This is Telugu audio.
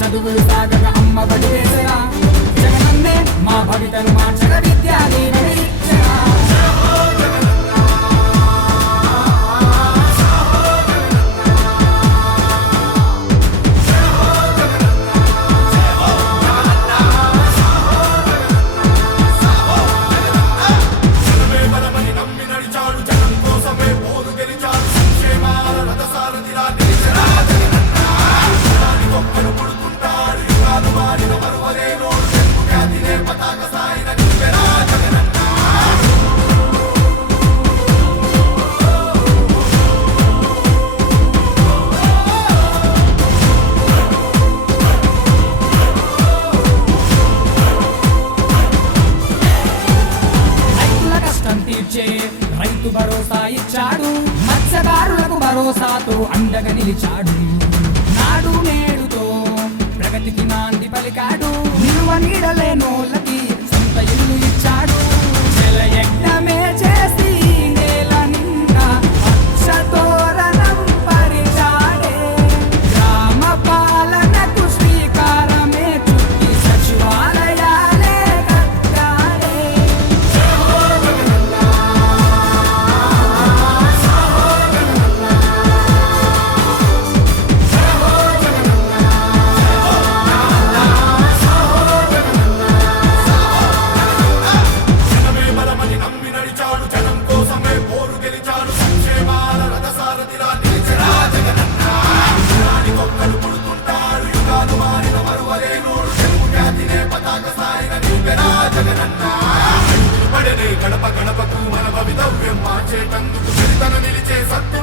చదువులు సాగక అమ్మ బడి వేసరా జగనన్నే మా భవితను మార్చగ విద్యా దీవెన ఇచ్చరా రైతు భరోసా ఇచ్చాడు మత్స్యకారులకు భరోసాతో అండగా నిలిచాడు నాడు నేడుతో ప్రగతికి నాంది పలికాడు నిలువ నీడలేనోళ్ళకి సొంత ఇల్లు ఇచ్చాడు జలయజ్ఞమే చేసి నేల నిండా పచ్చతోరణం పరిచాడే గ్రామ పాలనకు శ్రీకారమే చుట్టి సచివాలయాలే కట్టాడే గడప గడపకు మన భవితవ్యం మార్చేటందుకు నిలిచే సత్య